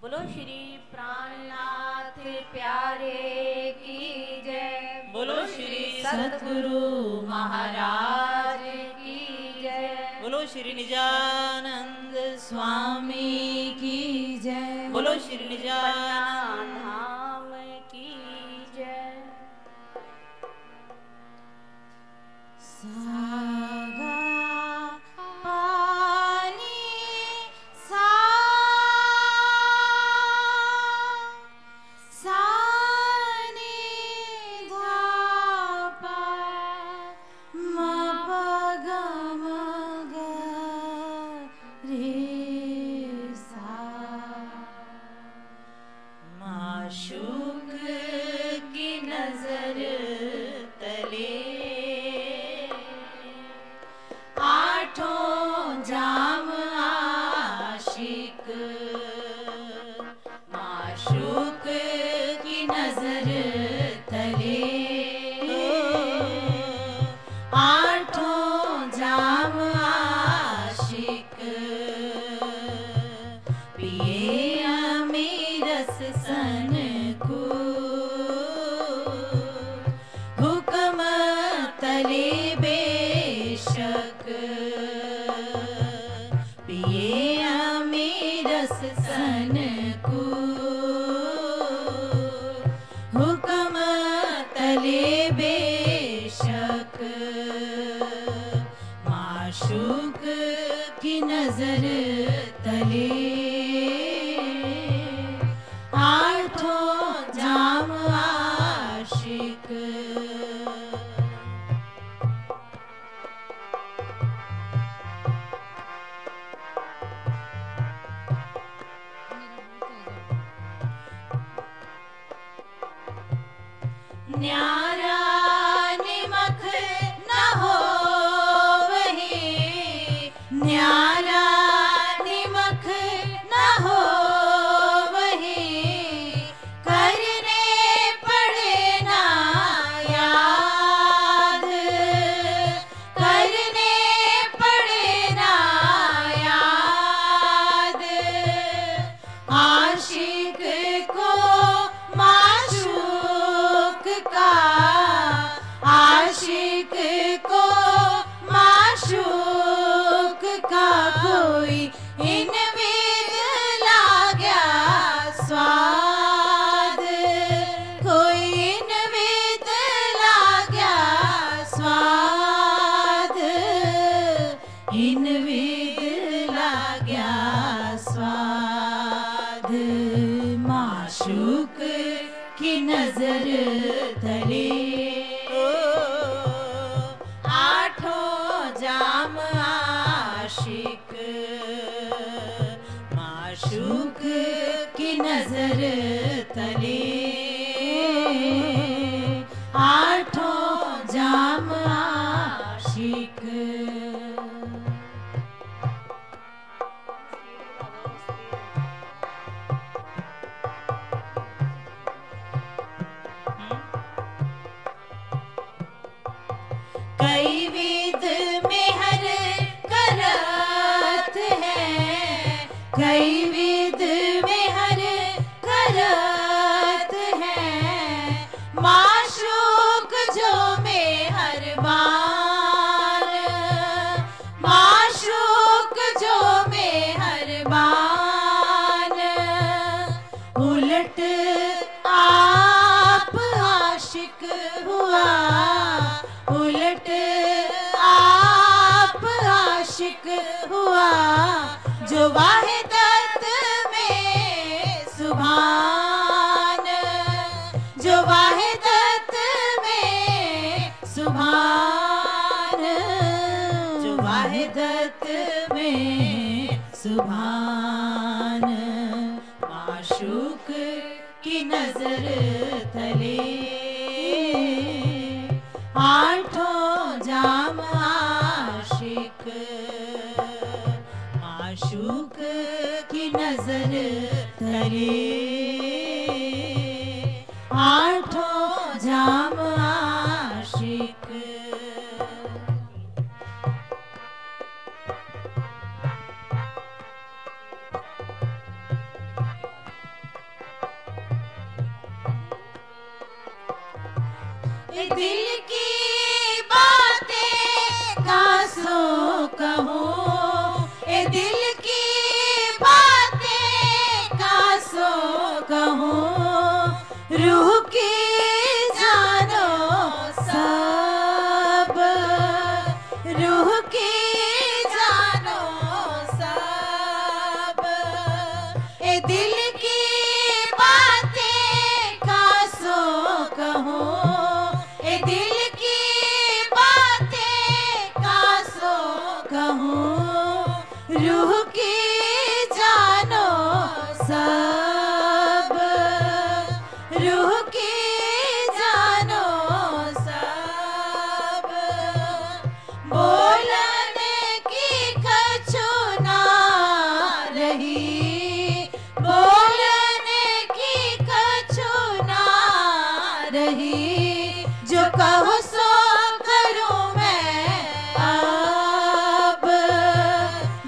बोलो श्री प्राणनाथ प्यारे की जय। बोलो श्री सतगुरु महाराज की जय। बोलो श्री निजानंद स्वामी की जय। बोलो श्री निजानंद धाम की जय। सागा दिल की बातें कासो कहूँ, ए दिल की बातें कासो कहूँ, रूह की जानो सब, रूह की जानो सब, ए दिल की बातें कासो कहूँ, ए दिल की बातें कासो कहूँ, रूह की जानो सब, रूह की जानो सब, बोलने की कछु ना रही, बोलने की कछु ना रही, जो कहो सो करूं मैं अब,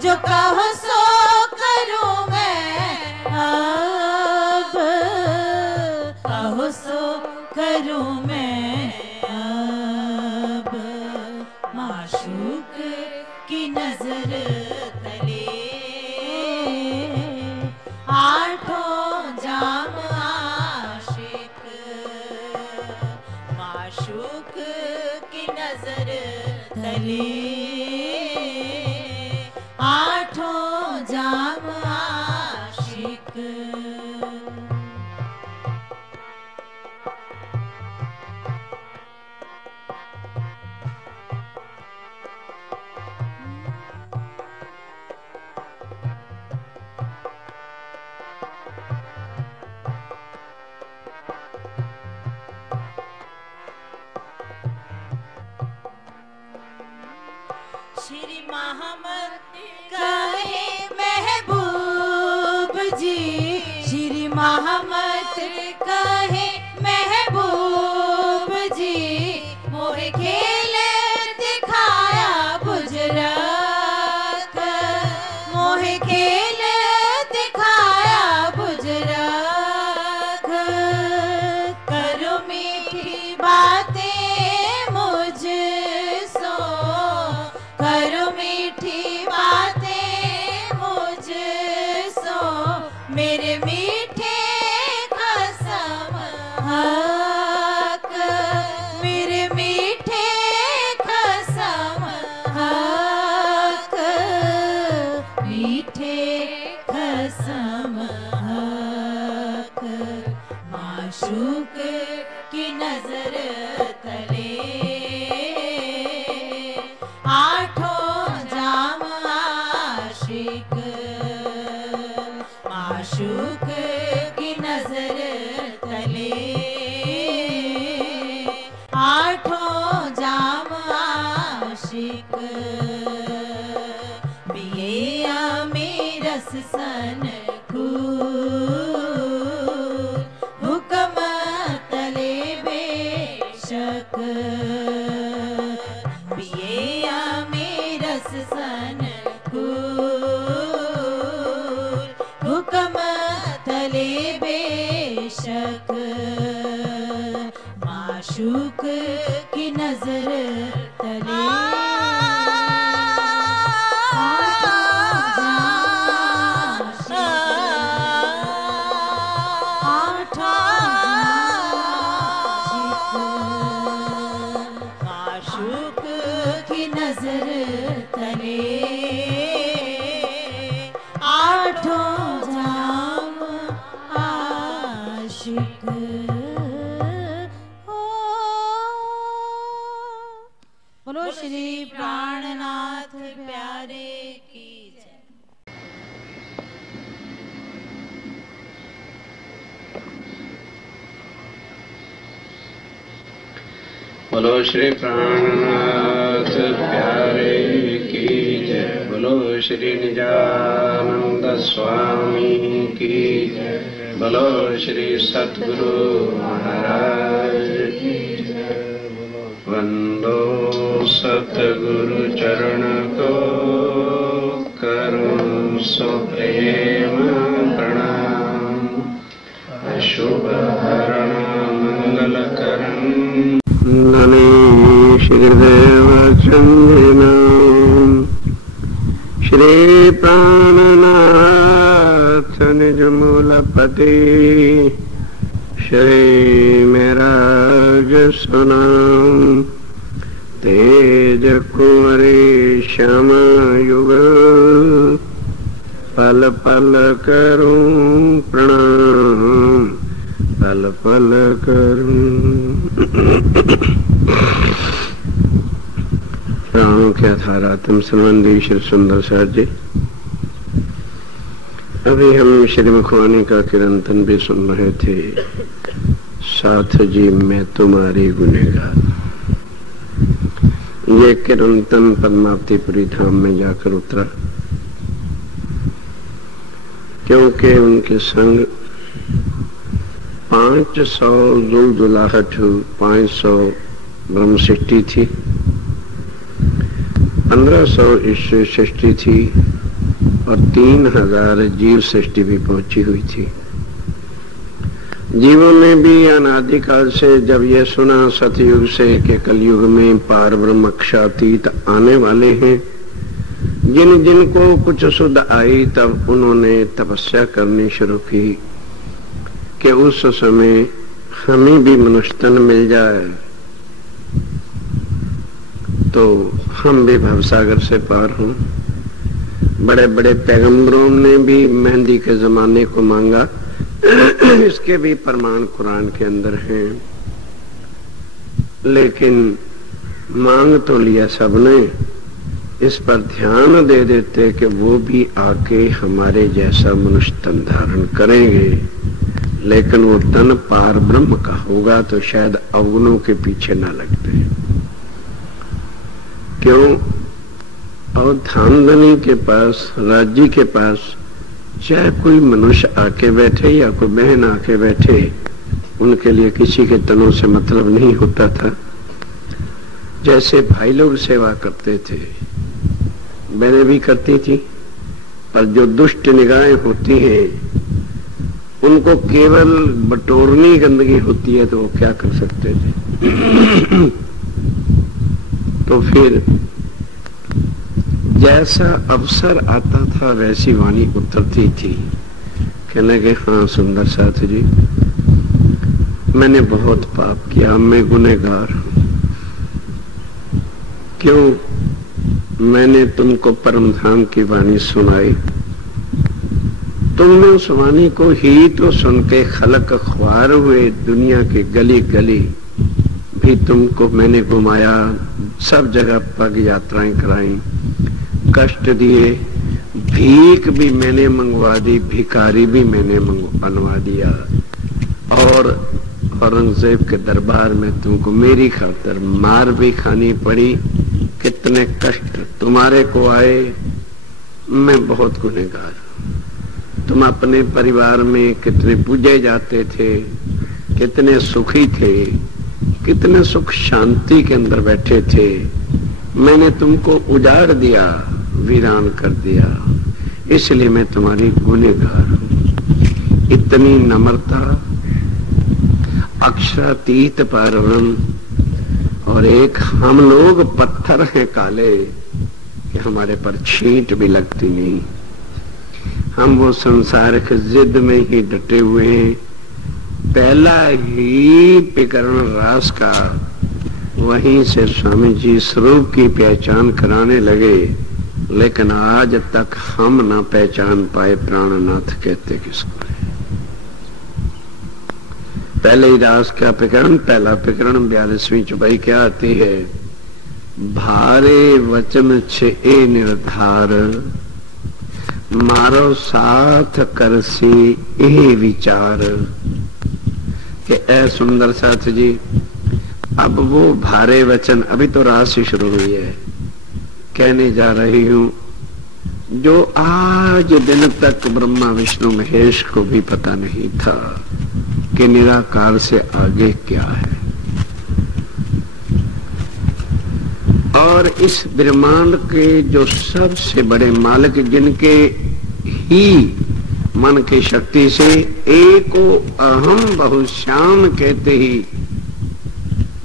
जो कहो सो करूं मैं अब, कहो सो करूं मैं अब, माशूक की नजर तले आठों जाम आशिक, माशूक की नजर तले आठों जाम आशिक। श्री मोहम्मद कहे महबूब जी, श्री मोहम्मद कहे महबूब जी, मोहे खेल दिखाया बुजरक, मोहे खेल दिखाया बुजरक, करो मीठी बातें मुझसो, करो मीठी बातें मुझसो, मेरे मीठे कसम हक, मेरे मीठे कसम हक, मीठे कसम हक, माशूक की नजर तले आठों जाम आशिक, माशूक की नजर तले आठों जाम आशिक, बिया में रस सन हुक्म तले बेशक, पिया में रस सन हुक्म तले बेशक, माशूक की नजर तले माशूक की नजर तले आठों जाम आशिक। बोलो श्री प्राणनाथ प्यारे की जय। बोलो श्री प्राणनाथ प्यारे की जय। बोलो श्री निजानंद स्वामी की जय। बोलो श्री सद्गुरु महाराज की जय। वंदो सतगुरु चरण को करो सो प्रेम प्रणाम। अशुभ हरण मंगल करण संविनाम श्री प्राणनाथ निज मूलपति श्री मेराज सुनाम तेज कुंवरी श्याम युग पल पल करूं प्रणाम पल पल करूं। प्राणों के आधारात्म संबंधी श्री सुंदर साथ जी, अभी हम श्री मुखवाणी का कीर्तन भी सुन रहे थे। साथ जी मैं तुम्हारी गुनहगार। ये कीर्तन पद्मावतीपुरी धाम में जाकर उतरा, क्योंकि उनके संग 500 जुलजुलाहट 500 ब्रह्मसृष्टि थी, 1500 ईश्वर सृष्टि थी और 3000 जीव सृष्टि भी पहुंची हुई थी। जीवों ने भी अनादिकाल से जब यह सुना सतयुग से कि कलयुग में पार ब्रह्म अक्षातीत आने वाले हैं, जिन जिनको कुछ सुध आई तब उन्होंने तपस्या करनी शुरू की कि उस समय हमें भी मनुष्य तन मिल जाए तो हम भी भवसागर से पार हों। बड़े बड़े पैगंबरों ने भी मेहंदी के जमाने को मांगा, इसके भी प्रमाण कुरान के अंदर हैं, लेकिन मांग तो लिया सबने। इस पर ध्यान दे देते कि वो भी आके हमारे जैसा मनुष्य तन धारण करेंगे, लेकिन वो तन पार ब्रह्म का होगा तो शायद अवगुणों के पीछे ना लगते। क्यों? और धामधनी के पास, राज्य के पास चाहे कोई मनुष्य आके बैठे या कोई बहन आके बैठे, उनके लिए किसी के तनों से मतलब नहीं होता था। जैसे भाई लोग सेवा करते थे, बहनें भी करती थी, पर जो दुष्ट निगाहें होती हैं उनको केवल बटोरनी गंदगी होती है, तो वो क्या कर सकते थे। तो फिर जैसा अवसर आता था वैसी वाणी उतरती थी। कहने के हाँ सुंदर साथ जी, मैंने बहुत पाप किया, मैं गुनहगार हूं। क्यों? मैंने तुमको परम धाम की वाणी सुनाई, तुमने उस वाणी को ही तो सुन के खलक ख्वार हुए, दुनिया के गली गली भी तुमको मैंने घुमाया, सब जगह पग यात्राएं कराई, कष्ट दिए, भीख भी मैंने मंगवा दी, भिखारी भी मैंने बनवा दिया, और औरंगजेब के दरबार में तुमको मेरी खातिर मार भी खानी पड़ी। कितने कष्ट तुम्हारे को आए, मैं बहुत गुनहगार। तुम अपने परिवार में कितने पूजे जाते थे, कितने सुखी थे, कितने सुख शांति के अंदर बैठे थे। मैंने तुमको उजाड़ दिया, वीरान कर दिया, इसलिए मैं तुम्हारी गुनहगार हूं। इतनी नम्रता, अक्षरातीत पारब्रह्म, और एक हम लोग पत्थर हैं काले कि हमारे पर छींट भी लगती नहीं। हम वो संसार के जिद में ही डटे हुए हैं। पहला ही प्रकरण रास का, वहीं से स्वामी जी स्वरूप की पहचान कराने लगे, लेकिन आज तक हम ना पहचान पाए प्राणनाथ कहते किसको है। पहले ही रास का प्रकरण, पहला प्रकरण 42वीं चौपाई क्या आती है? भारे वचन छे निर्धार, मारो साथ करसी ए विचार। कि ए सुंदर साथ जी, अब वो भारे वचन, अभी तो रास ही शुरू हुई है, कहने जा रही हूं जो आज दिन तक ब्रह्मा विष्णु महेश को भी पता नहीं था कि निराकार से आगे क्या है। और इस ब्रह्मांड के जो सबसे बड़े मालिक, जिनके ही मन की शक्ति से एको अहम बहुश्याम कहते ही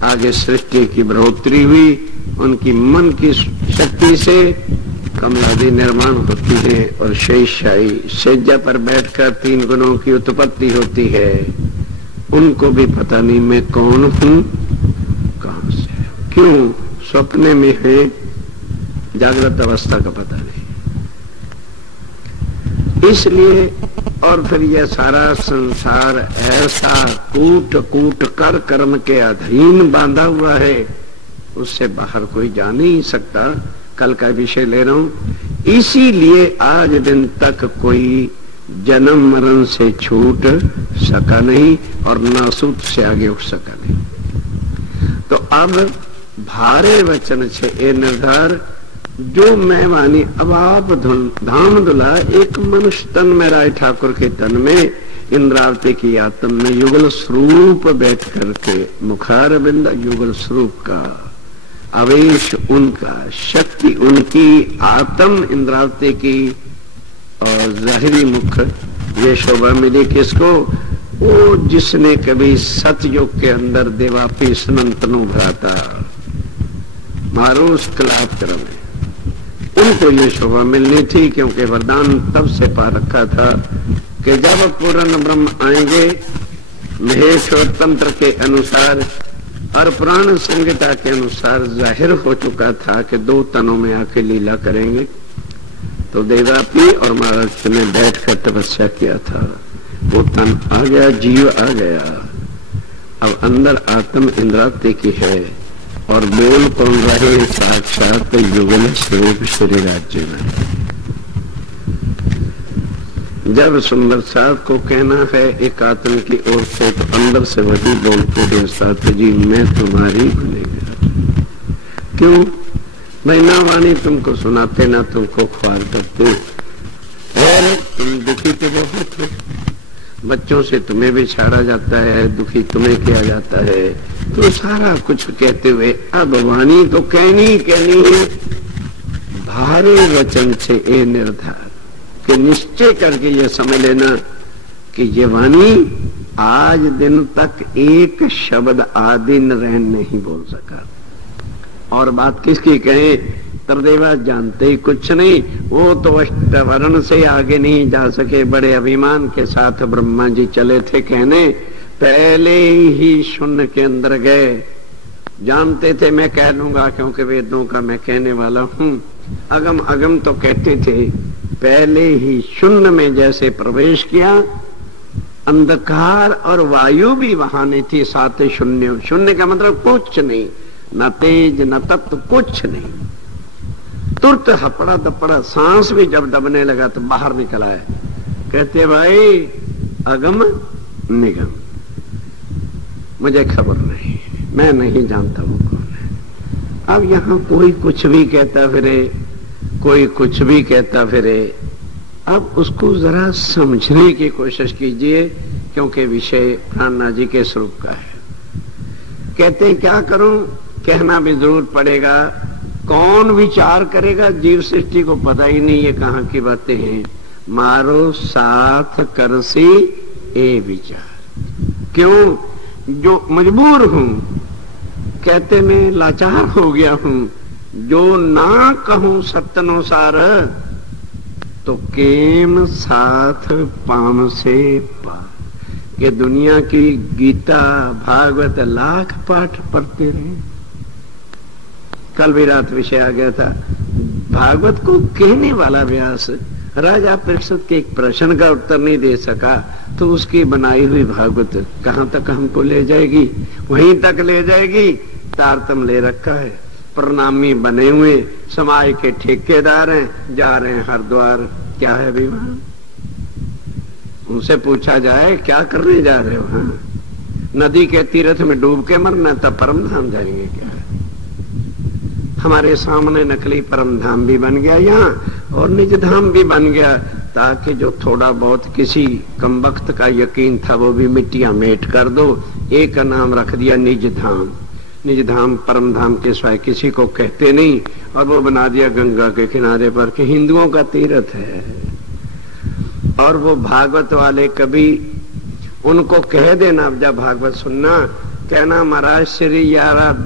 आगे सृष्टि की बढ़ोतरी हुई, उनकी मन की शक्ति से कमलादि निर्माण होती है और शेषशाही शैया पर बैठकर 3 गुणों की उत्पत्ति होती है। उनको भी पता नहीं मैं कौन हूं, कहां से, क्यों स्वप्न में है, जागृत अवस्था का पता नहीं। इसलिए और फिर यह सारा संसार ऐसा कूट कूट कर कर्म के अधीन बांधा हुआ है, उससे बाहर कोई जा नहीं सकता। कल का विषय ले रहा हूं। इसीलिए आज दिन तक कोई जन्म मरण से छूट सका नहीं और नासूत से आगे उठ सका नहीं। तो अब भारे वचन छे ए निर्धार जो मैं वानी अब आप धाम दुला एक मनुष्य तन में राय ठाकुर के तन में इंद्रावती की आत्म में युगल स्वरूप बैठ करके मुखार बिंद युगल स्वरूप का आवेश उनका, शक्ति उनकी, आत्म इंद्रावती की और जाहिरी मुख ये शोभा मिली किसको? वो जिसने कभी सतयुग के अंदर देवापी सनंतनु भराता मारूस कलाप क्रम में उनको ये शोभा मिलनी थी, क्योंकि वरदान तब से पा रखा था कि जब पूर्ण ब्रह्म आएंगे महेश्वर तंत्र के अनुसार और पुराण संहिता के अनुसार जाहिर हो चुका था कि 2 तनों में आके लीला करेंगे। तो देवरापी और महाराज ने बैठकर तपस्या किया था, वो तन आ गया, जीव आ गया। अब अंदर आत्म इंद्रावती की है और बोल कौन रहे? साक्षात युगल स्वरूप श्री राज्य में। जब सुंदर साहब को कहना है एक आत्म की ओर से, तो अंदर से वही बोलते हैं साथ जी मैं तुम्हारी बनेगा। क्यों मैं ना वाणी तुमको सुनाते ना तुमको ख्वार करते, और तुम दुखी तो बहुत हो, बच्चों से तुम्हें भी छाड़ा जाता है, दुखी तुम्हें किया जाता है, तो सारा कुछ कहते हुए अब वाणी तो कहनी है भारे वचन से ए निर्धार कि निश्चय करके ये समझ लेना कि ये वाणी आज दिन तक एक शब्द आदि रहन नहीं बोल सका। और बात किसकी कहे? तरदेवा जानते ही कुछ नहीं, वो तो अष्टवर्ण से आगे नहीं जा सके। बड़े अभिमान के साथ ब्रह्मा जी चले थे कहने, पहले ही शून्य के अंदर गए। जानते थे मैं कह लूंगा क्योंकि वेदों का मैं कहने वाला हूं। अगम अगम तो कहते थे, पहले ही शून्य में जैसे प्रवेश किया, अंधकार और वायु भी वहां नहीं थी, साथ शून्य। शून्य का मतलब कुछ नहीं, न तेज न तत्व, कुछ नहीं। तुरंत हपड़ा दपड़ा सांस भी जब दबने लगा तो बाहर निकला है। कहते भाई अगम निगम, मुझे खबर नहीं, मैं नहीं जानता वो कौन है। अब यहाँ कोई कुछ भी कहता फिरे, कोई कुछ भी कहता फिरे। अब उसको जरा समझने की कोशिश कीजिए, क्योंकि विषय प्राणनाथ जी के स्वरूप का है। कहते हैं क्या करूं, कहना भी जरूर पड़ेगा। कौन विचार करेगा? जीव सृष्टि को पता ही नहीं है कहाँ की बातें हैं। मारो साथ करसी ए विचार। क्यों? जो मजबूर हूं, कहते मैं लाचार हो गया हूं, जो ना कहूं सत्यनुसार तो केम साथ पाम से पार। ये दुनिया की गीता भागवत लाख पाठ पढ़ते रहे। कल भी रात विषय आ गया था, भागवत को कहने वाला व्यास राजा परीक्षित के एक प्रश्न का उत्तर नहीं दे सका, तो उसकी बनाई हुई भागवत कहां तक हमको ले जाएगी? वहीं तक ले जाएगी। तारतम ले रखा है, प्रणामी बने हुए समाज के ठेकेदार हैं, जा रहे हैं हरिद्वार। क्या है अभी वहां? उनसे पूछा जाए क्या करने जा रहे हो? वहां नदी के तीर्थ में डूब के मरना, तब परम धाम जाएंगे क्या? हमारे सामने नकली परम धाम भी बन गया यहाँ, और निज धाम भी बन गया, ताकि जो थोड़ा बहुत किसी कमबख्त का यकीन था वो भी मिट्टियां मेट कर दो। एक का नाम रख दिया निज धाम। निज धाम परम धाम के सिवाय किसी को कहते नहीं, और वो बना दिया गंगा के किनारे पर कि हिंदुओं का तीर्थ है। और वो भागवत वाले कभी उनको कह देना, जब भागवत सुनना कहना महाराज श्री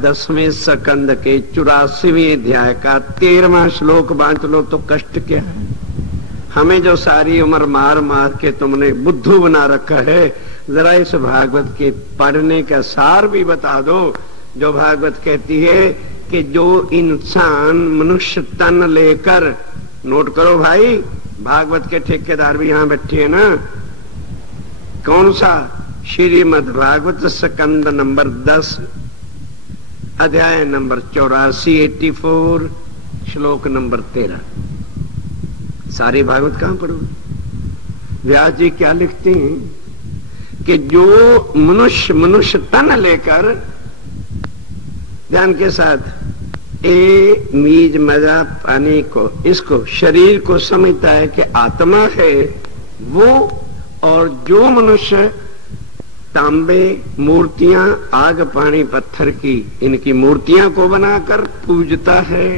10वें सकंद के 84वें अध्याय का 13वां श्लोक बांट लो तो कष्ट क्या है। हमें जो सारी उम्र मार मार के तुमने बुद्धू बना रखा है, जरा इस भागवत के पढ़ने का सार भी बता दो। जो भागवत कहती है कि जो इंसान मनुष्य तन लेकर, नोट करो भाई, भागवत के ठेकेदार भी यहां बैठे हैं ना, कौन सा? श्रीमद् भागवत स्कंद नंबर 10 अध्याय नंबर 84 84 श्लोक नंबर 13। सारे भागवत कहां पढ़ो? व्यास जी क्या लिखते हैं कि जो मनुष्य तन लेकर, ध्यान के साथ, मीज मजा पानी को, इसको शरीर को समझता है कि आत्मा है वो, और जो मनुष्य तांबे मूर्तियां, आग पानी पत्थर की, इनकी मूर्तियां को बनाकर पूजता है,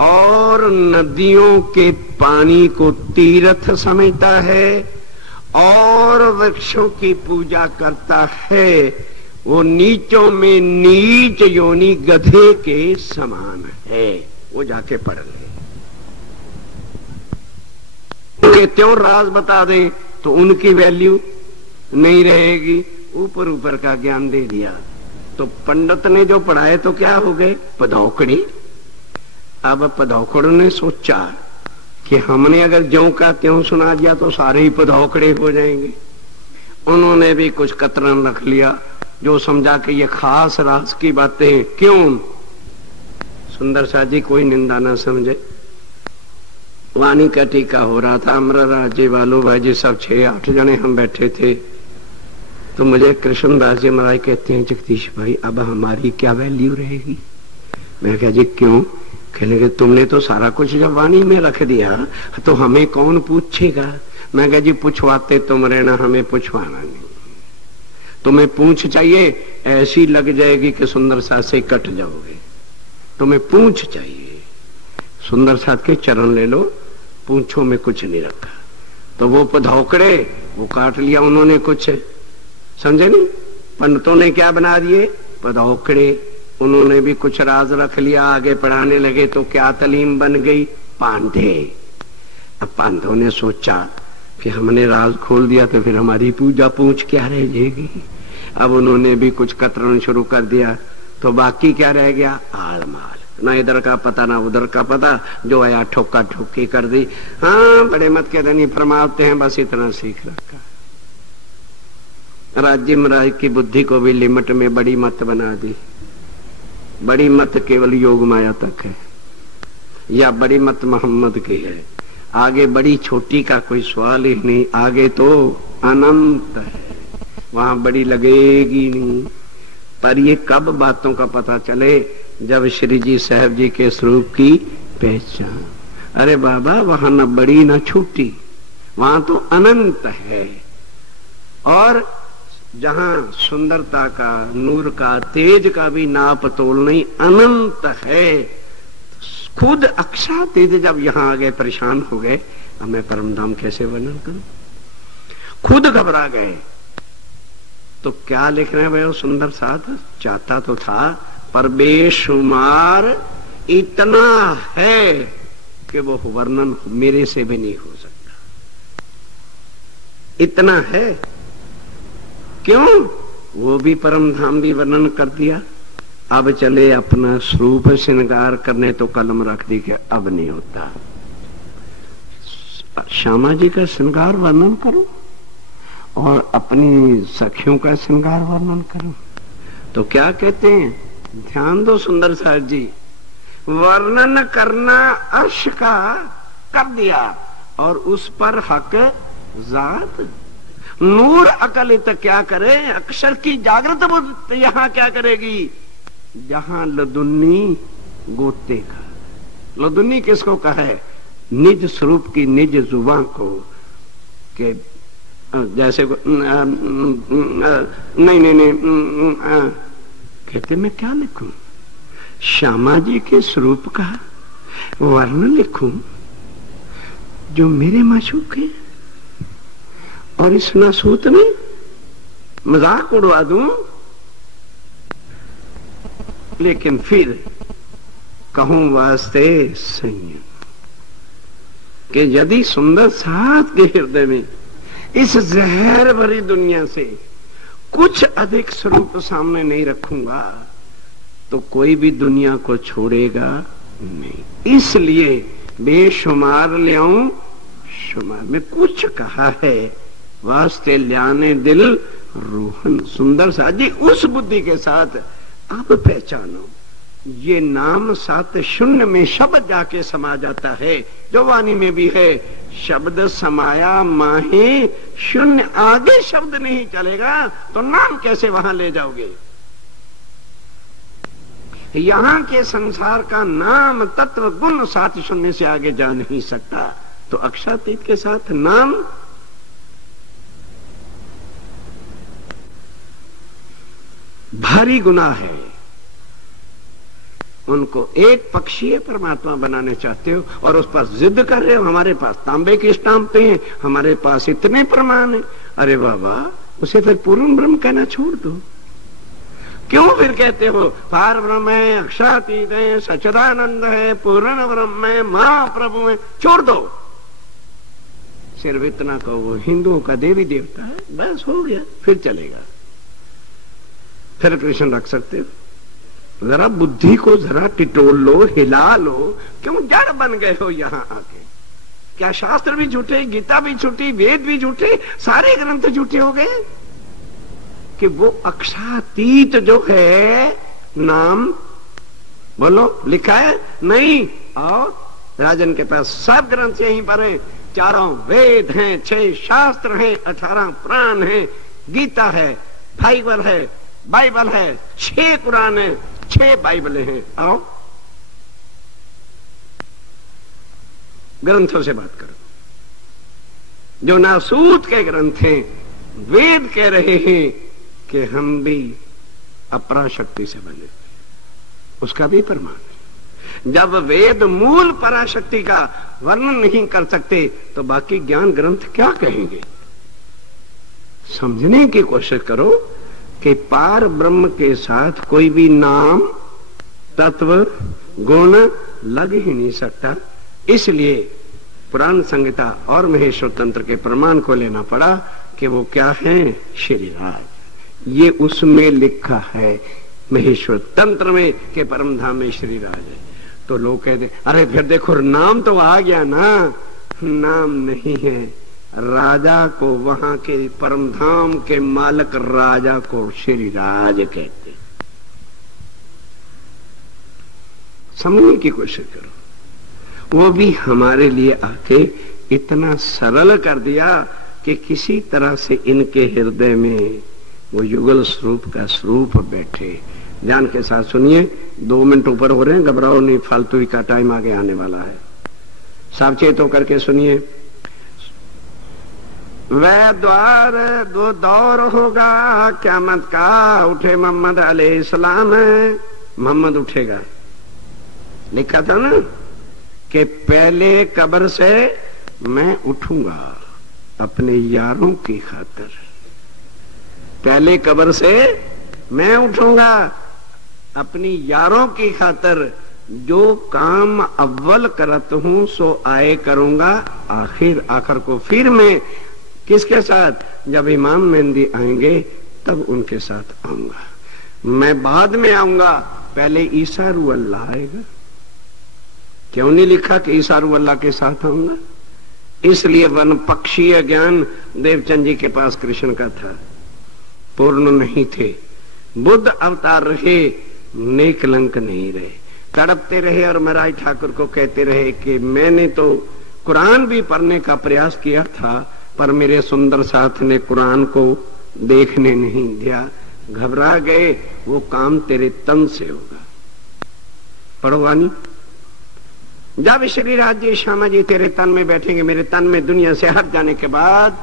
और नदियों के पानी को तीर्थ समझता है, और वृक्षों की पूजा करता है, वो नीचों में नीच योनि गधे के समान है। वो जाके पढ़ ले, उनके त्यों राज बता दें तो उनकी वैल्यू नहीं रहेगी। ऊपर ऊपर का ज्ञान दे दिया तो पंडित ने जो पढ़ाए तो क्या हो गए? पधौकड़ी। अब पधौकड़ों ने सोचा कि हमने अगर ज्यों का त्यों सुना दिया तो सारे ही पधौकड़े हो जाएंगे। उन्होंने भी कुछ कतरन रख लिया, जो समझा कि ये खास रास की बातें। क्यों? सुंदर सा जी कोई निंदा ना समझे। वाणी का टीका हो रहा था, अमरा राज्य वालों भाई जी सब 6-8 जने हम बैठे थे, तो मुझे कृष्णदास जी महाराज कहते हैं, जगदीश भाई अब हमारी क्या वैल्यू रहेगी? मैं कहा जी क्यों? कहने के तुमने तो सारा कुछ जब वाणी में रख दिया तो हमें कौन पूछेगा? मैं कहा जी पूछवाते तुम रहना, हमें पूछवाना नहीं। तुम्हें पूछ चाहिए, ऐसी लग जाएगी कि सुंदर साथ से कट जाओगे। तुम्हें पूछ चाहिए, सुंदर साथ के चरण ले लो, पूंछों में कुछ नहीं रखा। तो वो पधौकड़े वो काट लिया उन्होंने, कुछ समझे नहीं? पंडितों ने क्या बना दिए? पधौकड़े। उन्होंने भी कुछ राज रख लिया, आगे पढ़ाने लगे तो क्या तालीम बन गई? पांडे। अब पांडवों ने सोचा कि हमने राज खोल दिया तो फिर हमारी पूजा पूछ क्या रह जाएगी। अब उन्होंने भी कुछ कतरन शुरू कर दिया, तो बाकी क्या रह गया? आलमाल। ना इधर का पता ना उधर का पता, जो आया ठोका ठोकी कर दी। हाँ बड़े मत के धनी फरमाते हैं, बस इतना सीख रखा। राज्य महाराज की बुद्धि को भी लिमिट में बड़ी मत बना दी। बड़ी मत केवल योग माया तक है, या बड़ी मत मोहम्मद की है। आगे बड़ी छोटी का कोई सवाल ही नहीं, आगे तो अनंत है, वहां बड़ी लगेगी नहीं। पर ये कब बातों का पता चले? जब श्री जी साहब जी के स्वरूप की पहचान। अरे बाबा वहां न बड़ी न छोटी, वहां तो अनंत है। और जहां सुंदरता का, नूर का, तेज का भी नाप तोल नहीं, अनंत है। खुद अक्षर तेज जब यहाँ आ गए, परेशान हो गए, अब मैं परम धाम कैसे वर्णन करूं? खुद घबरा गए। तो क्या लिख रहे हैं भाई? सुंदर साथ चाहता तो था, पर बेशुमार इतना है कि वो वर्णन मेरे से भी नहीं हो सकता। इतना है। क्यों? वो भी परम धाम भी वर्णन कर दिया। अब चले अपना स्वरूप श्रृंगार करने, तो कलम रख दी कि अब नहीं होता। श्यामा जी का श्रृंगार वर्णन करो और अपनी सखियों का श्रृंगार वर्णन करो, तो क्या कहते हैं? ध्यान दो सुंदर साहब जी, वर्णन करना अर्श का कर दिया और उस पर हक जात। नूर अकल तो क्या करे? अक्षर की जागृत बुद्धि यहाँ क्या करेगी? जहां लदुन्नी गोते का। लदुन्नी किसको कहा है? निज स्वरूप की निज जुबान को, के जैसे नहीं कहते मैं क्या लिखूं? श्यामा जी के स्वरूप का वर्णन लिखूं जो मेरे माशूक है, और इस नासूत में मजाक उड़वा दूं? लेकिन फिर कहूं वास्ते संयम कि यदि सुंदर साथ के हृदय में इस जहर भरी दुनिया से कुछ अधिक स्वरूप सामने नहीं रखूंगा तो कोई भी दुनिया को छोड़ेगा नहीं। इसलिए बेशुमार ल्याऊं शुमार में कुछ कहा है वास्ते ल्याने दिल रूहन। सुंदर सा जी उस बुद्धि के साथ आप पहचानो ये नाम सात शून्य में शब्द जाके समा जाता है, जो वाणी में भी है शब्द समाया माहे शून्य। आगे शब्द नहीं चलेगा तो नाम कैसे वहां ले जाओगे? यहां के संसार का नाम तत्व गुण सात शून्य से आगे जा नहीं सकता, तो अक्षातीत के साथ नाम भारी गुनाह है। उनको एक पक्षीय परमात्मा बनाने चाहते हो और उस पर जिद कर रहे हो। हमारे पास तांबे की स्टाम्पें हैं, हमारे पास इतने प्रमाण हैं। अरे बाबा, उसे फिर पूर्ण ब्रह्म कहना छोड़ दो। क्यों फिर कहते हो पार ब्रह्म है, अक्षरातीत है, सच्चिदानंद है, पूर्ण ब्रह्म है, महाप्रभु है? छोड़ दो। सिर्फ इतना कहो हिंदुओं का देवी देवता है, बस हो गया, फिर चलेगा। फिर कृष्ण रख सकते हो। जरा बुद्धि को जरा टिटोल लो, हिला लो। क्यों जड़ बन गए हो यहां आके? क्या शास्त्र भी झूठे, गीता भी झूठी, वेद भी झूठे, सारे ग्रंथ झूठे हो गए? कि वो अक्षरातीत जो है नाम बोलो लिखा है नहीं? और राजन के पास सब ग्रंथ यहीं पर हैं। चारों वेद हैं, 6 शास्त्र हैं, 18 पुराण हैं, गीता है, बाइबल है, 6 कुरान है, 6 बाइबलें हैं। आओ ग्रंथों से बात करो। जो नासूत के ग्रंथ हैं, वेद कह रहे हैं कि हम भी अपराशक्ति से बने, उसका भी प्रमाण है। जब वेद मूल पराशक्ति का वर्णन नहीं कर सकते तो बाकी ज्ञान ग्रंथ क्या कहेंगे? समझने की कोशिश करो कि पार ब्रह्म के साथ कोई भी नाम तत्व गुण लग ही नहीं सकता। इसलिए पुराण संहिता और महेश्वर तंत्र के प्रमाण को लेना पड़ा कि वो क्या है? श्रीराज। ये उसमें लिखा है महेश्वर तंत्र में कि परम धाम में श्रीराज है। तो लोग कहते अरे फिर देखो नाम तो आ गया ना। नाम नहीं है, राजा को वहां के परम धाम के मालक राजा को श्रीराज कहते। समझने की कोशिश करो। वो भी हमारे लिए आके इतना सरल कर दिया कि किसी तरह से इनके हृदय में वो युगल स्वरूप का स्वरूप बैठे। ध्यान के साथ सुनिए। 2 मिनट ऊपर हो रहे हैं, घबराओ नहीं, फालतू का टाइम आगे आने वाला है। सावचेत होकर के सुनिए। वह द्वार दो दौर होगा क़यामत का, उठे मोहम्मद अलैहिस्सलाम। मोहम्मद उठेगा, लिखा था ना कि पहले कब्र से मैं उठूंगा अपने यारों की खातिर। पहले कब्र से मैं उठूंगा अपनी यारों की खातिर। जो काम अव्वल करत हूं सो आए करूंगा आखिर को। फिर मैं किसके साथ? जब इमाम मेहंदी आएंगे तब उनके साथ आऊंगा। मैं बाद में आऊंगा, पहले ईसा रूह अल्लाह आएगा। क्यों नहीं लिखा कि ईसा रूह अल्लाह के साथ आऊंगा? इसलिए वन पक्षीय ज्ञान देवचंद जी के पास कृष्ण का था, पूर्ण नहीं थे। बुद्ध अवतार रहे, नेक कलंक नहीं रहे। तड़पते रहे और महाराज ठाकुर को कहते रहे कि मैंने तो कुरान भी पढ़ने का प्रयास किया था, पर मेरे सुंदर साथ ने कुरान को देखने नहीं दिया। घबरा गए, वो काम तेरे तन से होगा। पढ़ो वाणी। जब श्री राज जी श्यामा जी तेरे तन में बैठेंगे, मेरे तन में दुनिया से हट जाने के बाद,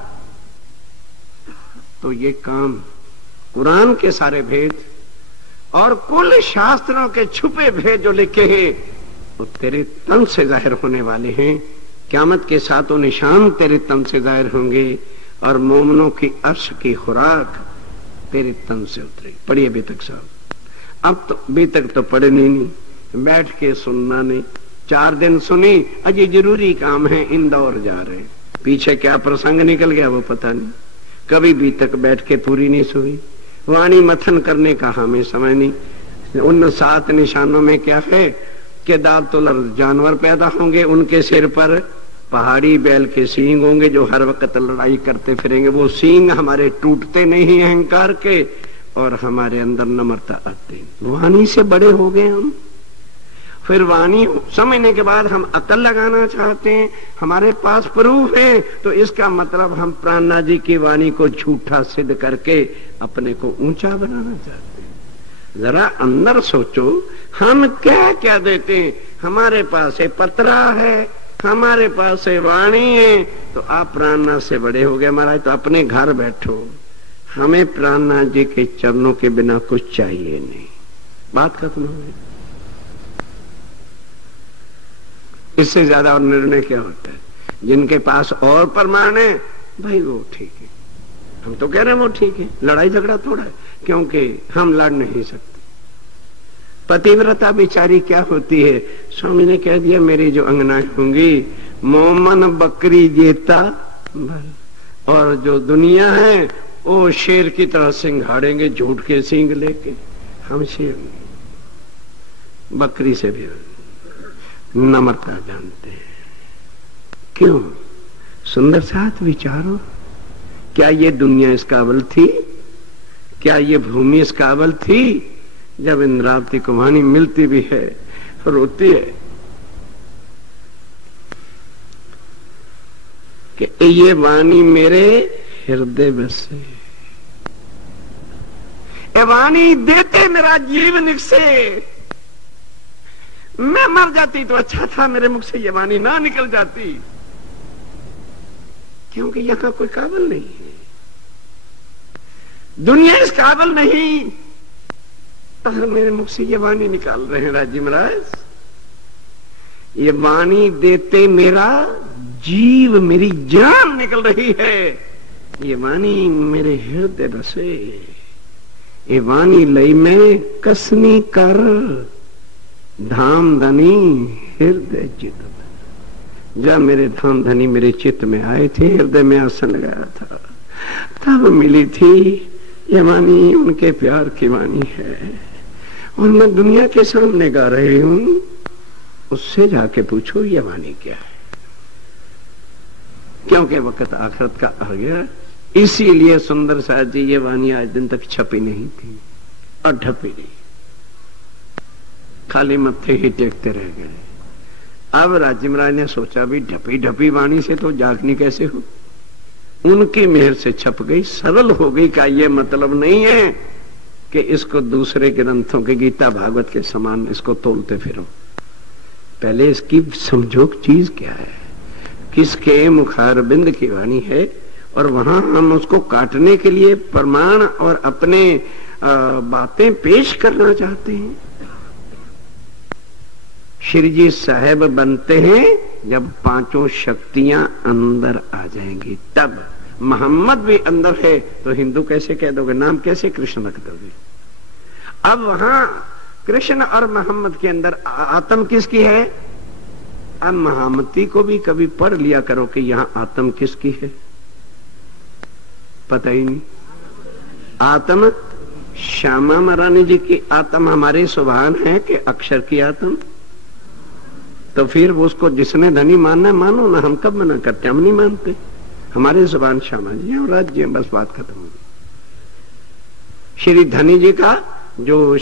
तो ये काम कुरान के सारे भेद और कुल शास्त्रों के छुपे भेद जो लिखे हैं वो तेरे तन से जाहिर होने वाले हैं। क़यामत के सातों निशान तेरे तन से जाहिर होंगे और मोमनों की अर्श की खुराक तेरे तन से उतरेगी। पढ़िए अभी तक साहब। अब तो अभी तक तो पढ़े नहीं, बैठ के सुनना नहीं। 4 दिन सुनी, अजी जरूरी काम है, इंदौर जा रहे हैं। पीछे क्या प्रसंग निकल गया वो पता नहीं। कभी भी तक बैठ के पूरी नहीं सुनी। वाणी मथन करने का हमें समय नहीं। उन 7 निशानों में क्या है कि दावतुल जानवर पैदा होंगे, उनके सिर पर पहाड़ी बैल के सींग होंगे जो हर वक्त लड़ाई करते फिरेंगे। वो सींग हमारे टूटते नहीं अहंकार के, और हमारे अंदर नम्रता आती। वाणी से बड़े हो गए हम। फिर वाणी समझने के बाद हम अकल लगाना चाहते हैं, हमारे पास प्रूफ है, तो इसका मतलब हम प्राणनाथ जी की वाणी को झूठा सिद्ध करके अपने को ऊंचा बनाना चाहते हैं। जरा अंदर सोचो, हम क्या क्या देते हैं। हमारे पास है पतरा है, हमारे पास है वाणी है, तो आप प्राणनाथ से बड़े हो गए महाराज, तो अपने घर बैठो। हमें प्राणनाथ जी के चरणों के बिना कुछ चाहिए नहीं। बात खत्म हो गई। इससे ज्यादा और निर्णय क्या होता है? जिनके पास और प्रमाण है भाई वो ठीक है, हम तो कह रहे हैं वो ठीक है, लड़ाई झगड़ा थोड़ा है, क्योंकि हम लड़ नहीं सकते। पतिव्रता बिचारी क्या होती है? स्वामी ने कह दिया मेरी जो अंगनाएं होंगी मोमन बकरी जेता भर, और जो दुनिया है वो शेर की तरह सिंघाड़ेंगे झूठ के सींग लेके। हम शेर बकरी से भी नम्रता जानते हैं। क्यों? सुंदर साथ विचारो, क्या ये दुनिया इस काबिल थी? क्या ये भूमि इस काबिल थी? जब इंद्रावती को वाणी मिलती भी है रोती है कि ये वाणी मेरे हृदय बसे, ये वाणी देते मेरा जीव निकसे। मैं मर जाती तो अच्छा था, मेरे मुख से ये वाणी ना निकल जाती, क्योंकि यहां कोई काबिल नहीं है, दुनिया इस काबिल नहीं, पर मेरे मुख से ये वाणी निकाल रहे हैं राजी महाराज। ये वाणी देते मेरा जीव, मेरी जान निकल रही है। ये वाणी मेरे हृदय बसे, ये वाणी लई में कसनी कर, धाम धनी हृदय चित्त। जब मेरे धाम धनी मेरे चित्त में आए थे, हृदय में आसन लगाया था, तब मिली थी ये वाणी। उनके प्यार की वाणी है, और मैं दुनिया के सामने गा रही हूं। उससे जाके पूछो ये वाणी क्या है, क्योंकि वक्त आखिरत का आ गया। इसीलिए सुंदर साहब जी ये वाणी आज दिन तक छपी नहीं थी और ढपी नहीं, खाली मत्थे ही टेकते रह गए। अब राजी महाराज ने सोचा भी ढपी ढपी वाणी से तो जागनी कैसे हो। उनकी मेहर से छप गई, सरल हो गई। का ये मतलब नहीं है कि इसको दूसरे ग्रंथों के गीता भागवत के समान इसको तोलते फिरो। पहले इसकी समझो चीज क्या है, किसके मुखारबिंद की वाणी है, और वहां हम उसको काटने के लिए प्रमाण और अपने बातें पेश करना चाहते हैं। श्री जी साहेब बनते हैं जब 5 शक्तियां अंदर आ जाएंगी, तब। मोहम्मद भी अंदर है तो हिंदू कैसे कह दोगे, नाम कैसे कृष्ण रख दोगे? अब वहां कृष्ण और मोहम्मद के अंदर आत्म किसकी है? अब महामती को भी कभी पढ़ लिया करो कि यहां आत्म किसकी है, पता ही नहीं। आत्म श्यामा महारानी जी की आत्म हमारे सुभान है कि अक्षर की आत्म? तो फिर वो उसको जिसने धनी मानना है मानो ना, हम कब मना करते? हम नहीं मानते। हमारे जुबान श्यामा जी हैं और राज्य, बस बात खत्म हो गई। श्री धनी जी का जो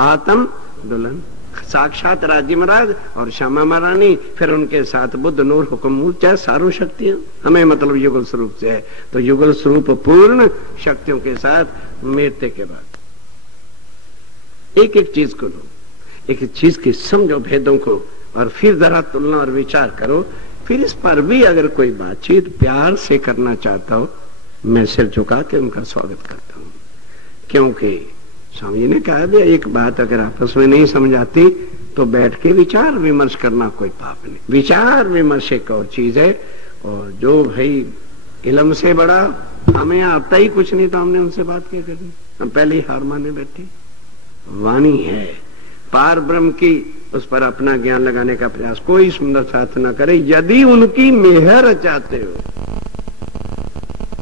आत्म दुल्हन साक्षात राज्य महाराज और श्यामा महारानी, फिर उनके साथ बुद्ध नूर हुक्म, चाहे सारों शक्तियां हमें मतलब युगल स्वरूप से है, तो युगल स्वरूप पूर्ण शक्तियों के साथ मृत्यु के बाद एक एक चीज को लो, एक एक चीज की समझो भेदों को, और फिर जरा तुलना और विचार करो। फिर इस पर भी अगर कोई बातचीत प्यार से करना चाहता हो, मैं सिर झुका के उनका स्वागत करता हूं, क्योंकि स्वामी जी ने कहा भी एक बात अगर आपस में नहीं समझ आती तो बैठ के विचार विमर्श करना कोई पाप नहीं। विचार विमर्श एक और चीज है, और जो भाई इल्म से बड़ा, हमें आता ही कुछ नहीं तो हमने उनसे बात क्या करनी, हम पहले ही हार माने बैठे। वाणी है पार ब्रह्म की, उस पर अपना ज्ञान लगाने का प्रयास कोई सुंदर साथ न करे यदि उनकी मेहर चाहते हो,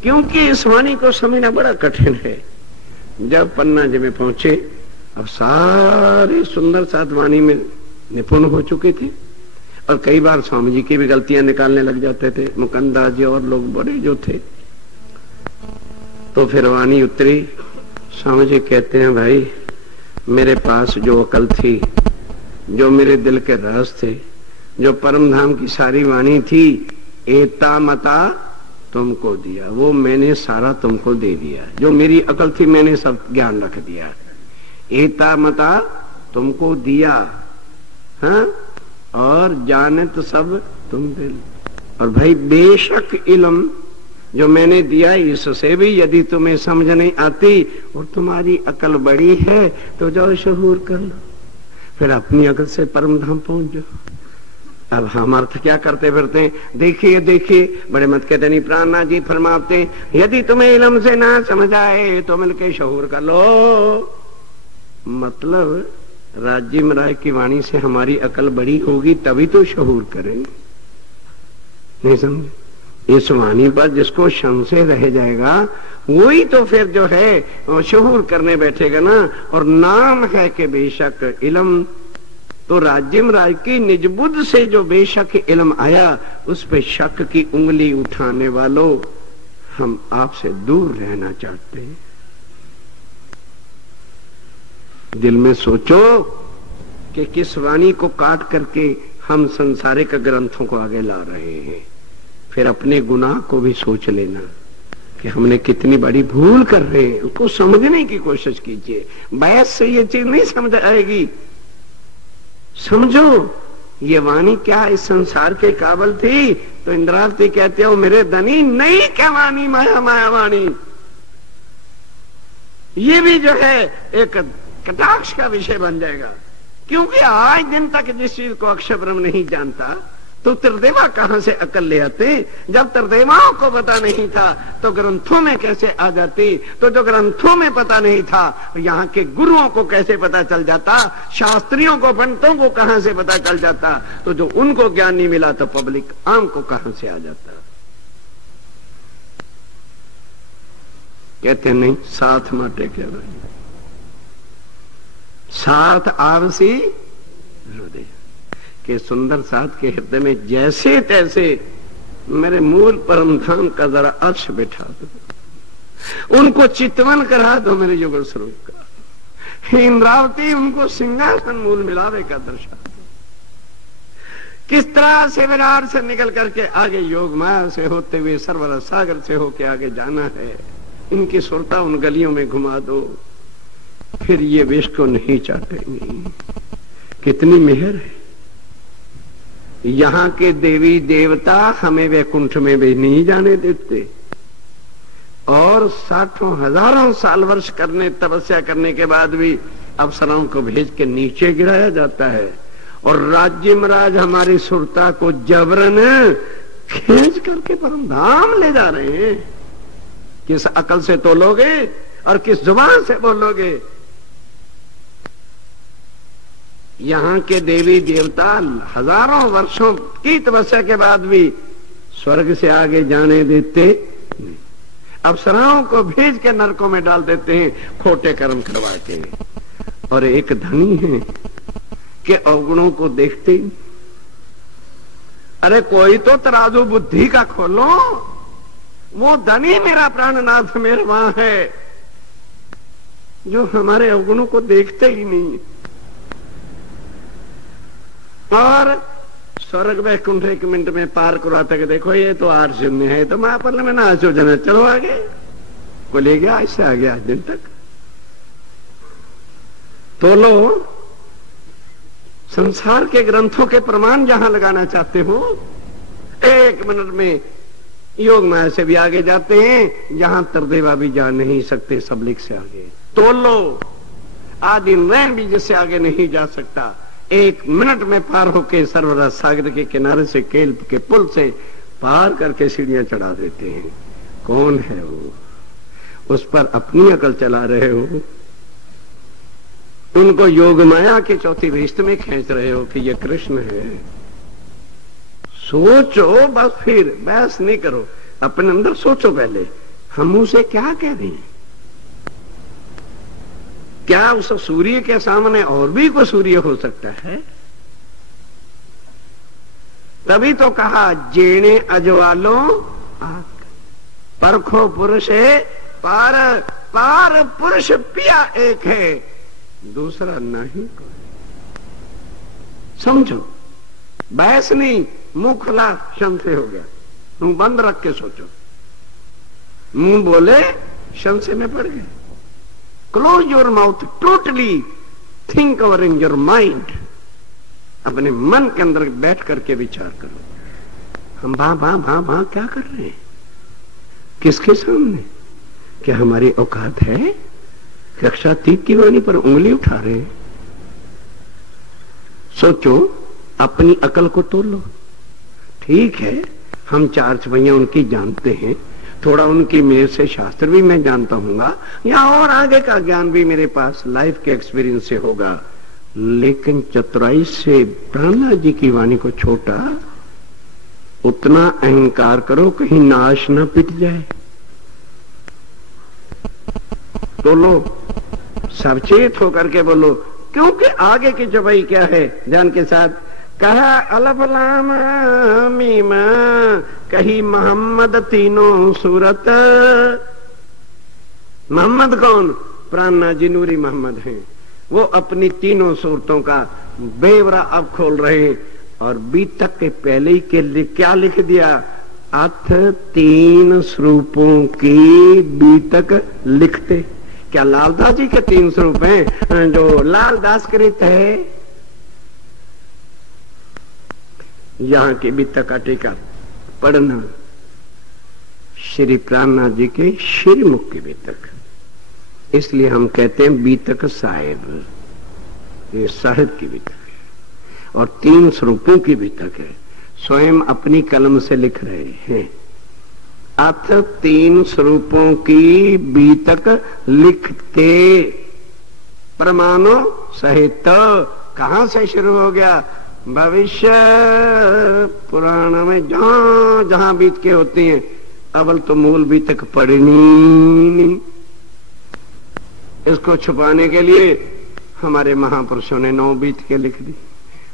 क्योंकि इस वाणी को समझना बड़ा कठिन है। जब पन्ना जी में पहुंचे, अब सारे सुंदर साथ वाणी में निपुण हो चुके थे और कई बार स्वामी जी की भी गलतियां निकालने लग जाते थे, मुकंदा जी और लोग बड़े जो थे। तो फिर वाणी उतरी, स्वामी जी कहते हैं भाई मेरे पास जो अकल थी, जो मेरे दिल के रहस्य थे, जो परम धाम की सारी वाणी थी, एता मता तुमको दिया, वो मैंने सारा तुमको दे दिया। जो मेरी अकल थी मैंने सब ज्ञान रख दिया, एता मता तुमको दिया, हाँ, और जाने तो सब तुम दिल। और भाई बेशक इल्म जो मैंने दिया इससे भी यदि तुम्हें समझ नहीं आती और तुम्हारी अकल बड़ी है तो जाओ शहूर कर लो, फिर अपनी अकल से परम धाम पहुंच जाओ। अब हम अर्थ क्या करते फिरते हैं, देखिए देखिए बड़े मत कहते नहीं, प्राणनाथ जी फरमाते यदि तुम्हें इल्म से ना समझ आए तो मिलके शहूर कर लो। मतलब राज्य महाराज की वाणी से हमारी अकल बड़ी होगी तभी तो शहूर करें, नहीं समझे? इस वाणी पर जिसको संशय रह जाएगा वही तो फिर जो है शहूर करने बैठेगा ना। और नाम है कि बेशक इल्म, तो राज्य महाराज की निज बुद्ध से जो बेशक इल्म आया उस पे शक की उंगली उठाने वालों, हम आपसे दूर रहना चाहते हैं। दिल में सोचो कि किस वाणी को काट करके हम संसारिक ग्रंथों को आगे ला रहे हैं। फिर अपने गुनाह को भी सोच लेना कि हमने कितनी बड़ी भूल कर रहे हैं, उसको समझने की कोशिश कीजिए। बहस से ये चीज नहीं समझ आएगी। समझो ये वाणी क्या इस संसार के काबल थी, तो इंद्रावती कहते हो मेरे धनी नहीं क्या वाणी माया माया वाणी। ये भी जो है एक कटाक्ष का विषय बन जाएगा, क्योंकि आज दिन तक जिस चीज को अक्षर ब्रह्म नहीं जानता तो त्रिदेवा कहां से अकल ले आते। जब त्रिदेवाओं को पता नहीं था तो ग्रंथों में कैसे आ जाती, तो जो ग्रंथों में पता नहीं था यहाँ के गुरुओं को कैसे पता चल जाता, शास्त्रियों को पंडितों को कहां से पता चल जाता, तो जो उनको ज्ञान नहीं मिला तो पब्लिक आम को कहां से आ जाता। कहते नहीं साथ माटे कह रहे, साथ आवसी हृदय के सुंदर साथ के हृदय में जैसे तैसे मेरे मूल परम धाम का जरा अर्श बैठा दो, उनको चितवन करा दो मेरे युगल स्वरूप का। इंद्रावती उनको सिंहासन मूल मिलावे का दर्शा दो। किस तरह से विराट से निकल करके आगे योग माया से होते हुए सरवर सागर से होके आगे जाना है, इनकी सुरता उन गलियों में घुमा दो, फिर ये विष को नहीं चाटेंगे। कितनी मेहर है। यहाँ के देवी देवता हमें वैकुंठ में भी नहीं जाने देते और साठों हजारों साल वर्ष करने तपस्या करने के बाद भी अप्सराओं को भेज के नीचे गिराया जाता है। और राज्य महाराज हमारी सुरता को जबरन खींच करके परम धाम ले जा रहे हैं। किस अकल से तोलोगे और किस जुबान से बोलोगे। यहाँ के देवी देवता हजारों वर्षों की तपस्या के बाद भी स्वर्ग से आगे जाने देते नहीं, अप्सराओं को भेज के नरकों में डाल देते हैं खोटे कर्म करवा के। और एक धनी है कि अवगुणों को देखते ही, अरे कोई तो तराजू बुद्धि का खोलो। वो धनी मेरा प्राणनाथ मेरे वहां है जो हमारे अवगुणों को देखते ही नहीं। और स्वर्ग वैकुंठ एक मिनट में पार कराते कि देखो ये तो आर शून्य है, तो महापल में ना सोचना, चलो आगे को ले गया, ऐसे आ गया दिन तक। तो लो संसार के ग्रंथों के प्रमाण जहां लगाना चाहते हो, एक मिनट में योग माया से भी आगे जाते हैं, जहां तरदेवा भी जा नहीं सकते सबलिक से आगे। तो लो आदि नैन भी जिससे आगे नहीं जा सकता, एक मिनट में पार होके सर्वराज सागर के किनारे से केल के पुल से पार करके सीढ़ियां चढ़ा देते हैं। कौन है वो? उस पर अपनी अकल चला रहे हो उनको योग माया के चौथी भीष्ट में खींच रहे हो कि ये कृष्ण है। सोचो, बस फिर बहस नहीं करो, अपने अंदर सोचो पहले हम उसे क्या कह रहे हैं। क्या उस सूर्य के सामने और भी कोई सूर्य हो सकता है? तभी तो कहा जेणे अजवालो आग, परखो पुरुष है पार, पार पुरुष पिया एक है, दूसरा नहीं कोई। समझो, बहस नहीं, मुंह खुला संशय हो गया, मुंह बंद रख के सोचो। मुंह बोले संशय में पड़ गए। Close your mouth, totally think over in your mind. अपने मन के अंदर बैठ करके विचार करो, हम भा क्या कर रहे हैं? किसके सामने? क्या हमारी औकात है? कक्षा 3 की वाणी पर उंगली उठा रहे हैं? सोचो, अपनी अकल को तोलो। ठीक है, हम 4 छपैया उनकी जानते हैं, थोड़ा उनकी मेरे से शास्त्र भी मैं जानता हूंगा, या और आगे का ज्ञान भी मेरे पास लाइफ के एक्सपीरियंस से होगा, लेकिन चतुराई से प्रहलाद जी की वाणी को छोटा, उतना अहंकार करो कहीं नाश न पिट जाए। तो लो, सचेत होकर के बोलो, क्योंकि आगे की चौपाई क्या है ध्यान के साथ। कहा अलफलाम मीमा, कही मोहम्मद तीनों सूरत। मोहम्मद कौन? प्राणनाथ जी नूरी मोहम्मद हैं। वो अपनी तीनों सूरतों का बेवरा अब खोल रहे हैं, और बीतक के पहले ही के लिए क्या लिख दिया? अथ 3 स्वरूपों की बीतक लिखते। क्या लालदास जी के 3 स्वरूप हैं जो लालदास कृत है? यहाँ की बीतक का टीका पढ़ना, श्री प्राणनाथ जी के श्रीमुख की बीतक। इसलिए हम कहते हैं बीतक साहिब, ये साहिब की बीतक है और 3 स्वरूपों की बीतक है। स्वयं अपनी कलम से लिख रहे हैं, अथ 3 स्वरूपों की बीतक लिखते प्रमाणों सहित। कहां से शुरू हो गया? भविष्य पुराण में जहां जहां बीत के होती हैं, अवल तो मूल बीतक पढ़नी नहीं। इसको छुपाने के लिए हमारे महापुरुषों ने 9 बीत के लिख दी।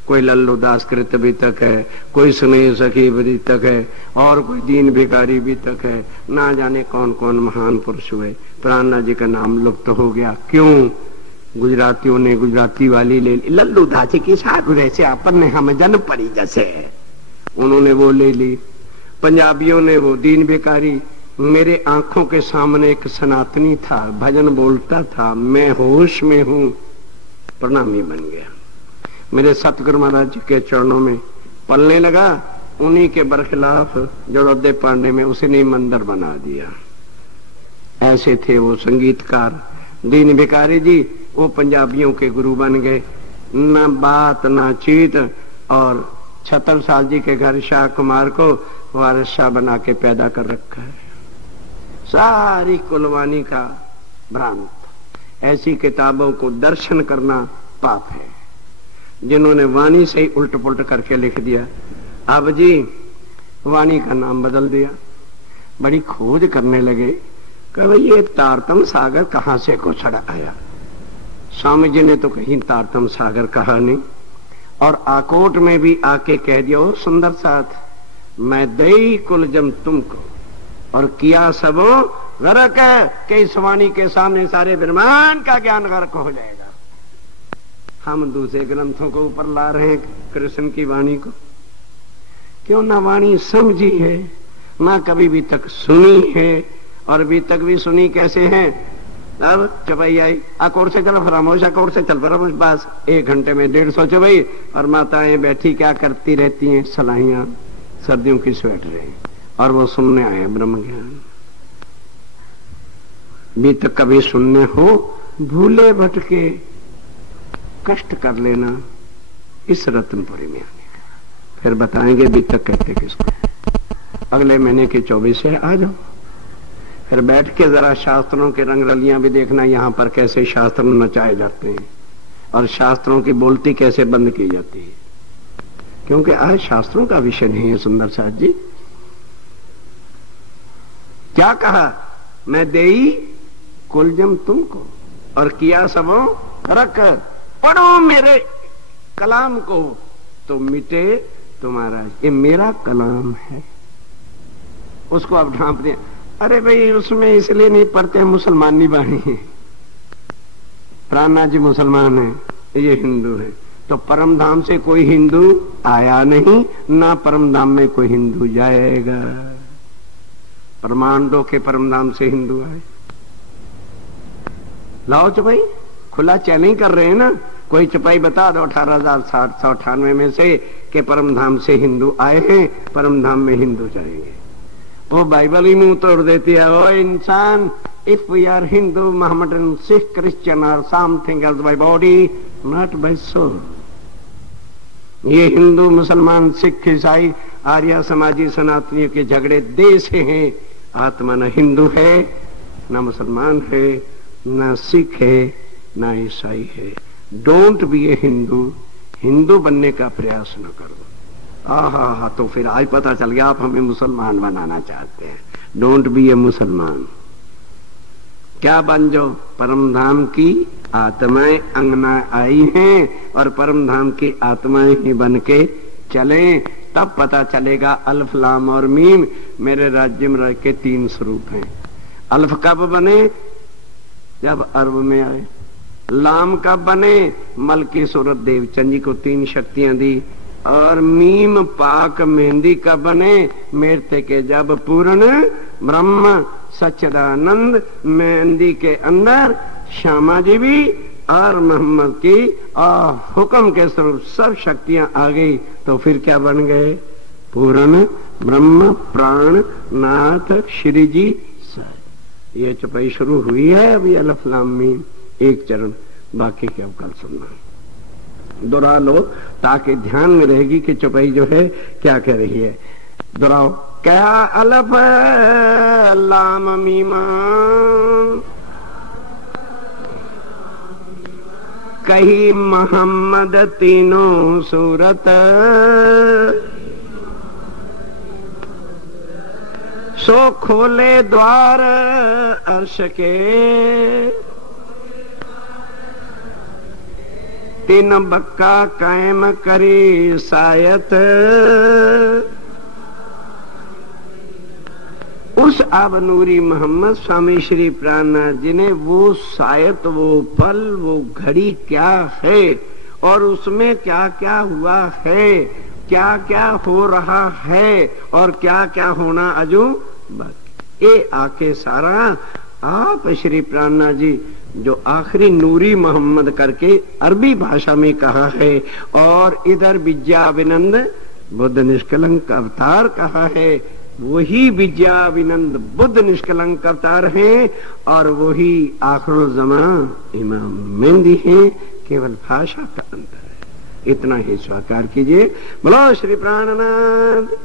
कोई लल्लू दास कृत बीतक है, कोई स्नेह सखी बीतक है, और कोई दीन भिखारी बीतक है। ना जाने कौन कौन महान पुरुष हुए, प्राणनाथ जी का नाम लुप्त तो हो गया। क्यों? गुजरातियों ने गुजराती वाली ले ली, लल्लू दास की साहब जैसे अपन ने हम जन पड़ी जैसे, उन्होंने वो ले ली। पंजाबियों ने वो दीन भिखारी। मेरे आंखों के सामने एक सनातनी था, भजन बोलता था, मैं होश में हूं, प्रणामी बन गया। मेरे सतगुरु महाराज जी के चरणों में पलने लगा। उन्हीं के बरखिलाफ जोड़ोदय पांडे में उसने मंदिर बना दिया। ऐसे थे वो संगीतकार दीन भिखारी जी। वो पंजाबियों के गुरु बन गए, न बात न चीत। और छतरसाल जी के घर शाह कुमार को वारिस बना के पैदा कर रखा है। सारी कुलवानी का भ्रांत। ऐसी किताबों को दर्शन करना पाप है, जिन्होंने वाणी से ही उल्ट पुल्ट करके लिख दिया। अब जी वाणी का नाम बदल दिया। बड़ी खोज करने लगे कि भाई ये तारतम सागर कहां से घुसड़ आया। स्वामी जी ने तो कहीं तारतम सागर कहा नहीं, और आकोट में भी आके कह दिया, ओ सुंदर साथ, मैं दई कुलजम तुमको और किया सबो गर्क के इस वाणी के सामने सारे ब्रह्मांड का ज्ञान गर्क हो जाएगा। हम दूसरे ग्रंथों को ऊपर ला रहे हैं कृष्ण की वाणी को। क्यों ना वाणी समझी है, ना कभी भी तक सुनी है, और भी तक भी सुनी कैसे है? अब चपाई आई, अकोट से चलो फरामोश, अकोट से चल फरामोश, बस 1 घंटे में 150 चपाई। और माताएं बैठी क्या करती रहती हैं? सलाइयां, सर्दियों की स्वेटरें, और वो सुनने आए ब्रह्म ज्ञान। भी तक कभी सुनने हो, भूले भटके कष्ट कर लेना इस रत्नपुरी में आने का। फिर बताएंगे भी तक कहते किसको। अगले महीने के 24 से आ जाओ, फिर बैठ के जरा शास्त्रों के रंग रलियां भी देखना, यहाँ पर कैसे शास्त्र नचाए जाते हैं। और शास्त्रों की बोलती कैसे बंद की जाती है, क्योंकि आज शास्त्रों का विषय नहीं है। सुंदर साथ जी क्या कहा, मैं देई कुलजम तुमको और किया सबों रख, पढ़ो मेरे कलाम को तो मिटे तुम्हारा। ये मेरा कलाम है, उसको अब ढांप दिया। अरे भाई उसमें इसलिए नहीं पढ़ते, मुसलमान नहीं बाणी है, प्राणनाथ जी मुसलमान है, ये हिंदू है। तो परम धाम से कोई हिंदू आया नहीं, ना परम धाम में कोई हिंदू जाएगा। परमांडों के परम धाम से हिंदू आए। लाओ चपाई, खुला चैलेंज कर रहे हैं ना, कोई चपाई बता दो 18,798 में से कि परम धाम से हिंदू आए हैं, परम धाम में हिंदू जाएंगे। वो बाइबल ही मुंह तोड़ देती है। ओ इंसान, if we are Hindu, Mohammedan, Sikh, Christian और something else by body not by soul. ये हिंदू मुसलमान सिख ईसाई आर्य समाजी सनातनियों के झगड़े देश हैं। आत्मा न हिंदू है, न मुसलमान है, न सिख है, न ईसाई है। डोंट बी ए हिंदू, हिंदू बनने का प्रयास न करो। हा, तो फिर आज पता चल गया आप हमें मुसलमान बनाना चाहते हैं। डोंट बी ए मुसलमान। क्या बन जाओ, परम धाम की आत्माएं अंगना आई हैं और परम धाम की आत्माएं ही बन के चलें, तब पता चलेगा अल्फ लाम और मीम मेरे राज्य में रह के 3 स्वरूप हैं। अल्फ कब बने, जब अरब में आए। लाम कब बने, मल की सूरत देवचंद जी को 3 शक्तियां दी। और मीम पाक मेहंदी कब बने, मेरते के जब पूर्ण ब्रह्म सच्चिदानंद मेहंदी के अंदर श्यामा जी भी और मोहम्मद की हुक्म के स्वरूप सब शक्तियां आ गई, तो फिर क्या बन गए, पूर्ण ब्रह्म प्राण नाथ श्री जी। ये चपाई शुरू हुई है अभी अलफ लाम मीम, एक चरण, बाकी क्या कल सुनना। दोहरा लो ताकि ध्यान में रहेगी कि चौपाई जो है क्या कह रही है। दोहराओ, क्या अलफ लाम मीमा कही मोहम्मद तीनों सूरत, सो खोले द्वार अर्श के, तीन बक्का कायम करी सायत। उस आबनूरी मोहम्मद स्वामी श्री प्राणनाथ जी ने वो सायत, वो पल, वो घड़ी क्या है और उसमें क्या क्या हुआ है, क्या क्या हो रहा है और क्या क्या होना अजू बाकी, ये आके सारा आप श्री प्राणनाथ जी जो आखिरी नूरी मोहम्मद करके अरबी भाषा में कहा है और इधर विद्याविनंद बुद्ध निष्कलंक अवतार कहा है, वही विद्याविनंद बुद्ध निष्कलंक अवतार हैं और वही आखिरुल ज़मां इमाम मेहंदी हैं, केवल भाषा का अंतर है। इतना ही स्वीकार कीजिए। बोलो श्री प्राणनाथ।